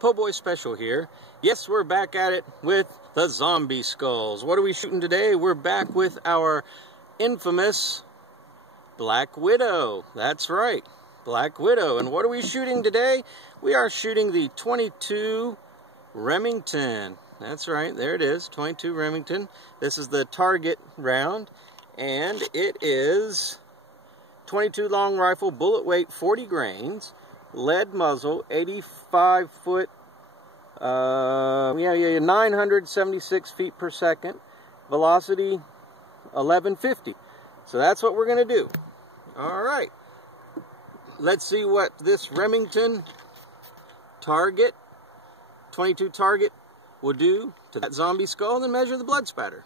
Poboyspecial here. Yes, we're back at it with the zombie skulls. What are we shooting today? We're back with our infamous Black Widow. That's right, Black Widow. And what are we shooting today? We are shooting the 22 Remington. That's right, there it is, 22 Remington. This is the target round, and it is 22 long rifle, bullet weight 40 grains, lead muzzle, 85 foot, 976 feet per second, velocity 1150. So that's what we're going to do. All right, let's see what this Remington Target, 22 Target, will do to that zombie skull, and then measure the blood spatter.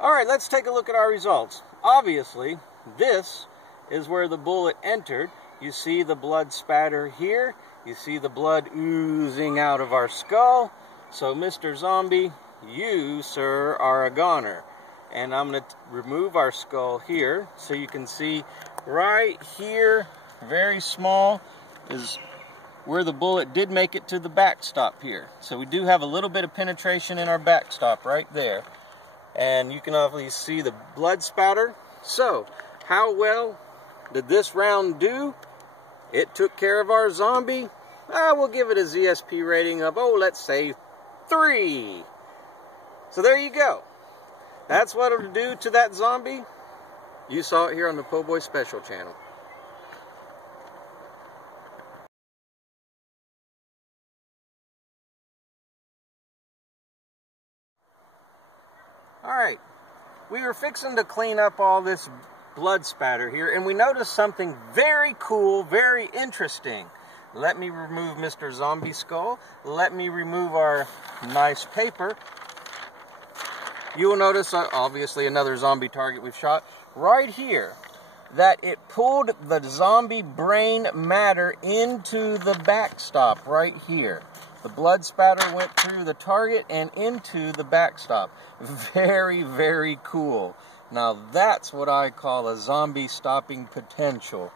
Alright, let's take a look at our results. Obviously, this is where the bullet entered. You see the blood spatter here. You see the blood oozing out of our skull. So, Mr. Zombie, you, sir, are a goner. And I'm going to remove our skull here so you can see right here, very small, is where the bullet did make it to the backstop here. So we do have a little bit of penetration in our backstop right there. And you can obviously see the blood spatter. So, how well did this round do? It took care of our zombie. We'll give it a ZSP rating of, let's say 3. So there you go. That's what it'll do to that zombie. You saw it here on the Poboyspecial channel. Alright, we were fixing to clean up all this blood spatter here, and we noticed something very cool, very interesting. Let me remove Mr. Zombie Skull. Let me remove our nice paper. You will notice, obviously, another zombie target we've shot right here, that it pulled the zombie brain matter into the backstop right here. The blood spatter went through the target and into the backstop. Very, very cool. Now that's what I call a zombie stopping potential.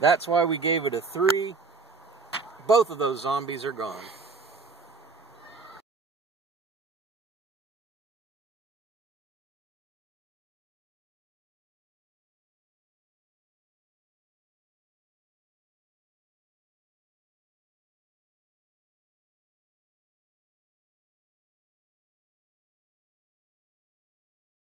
That's why we gave it a 3. Both of those zombies are gone.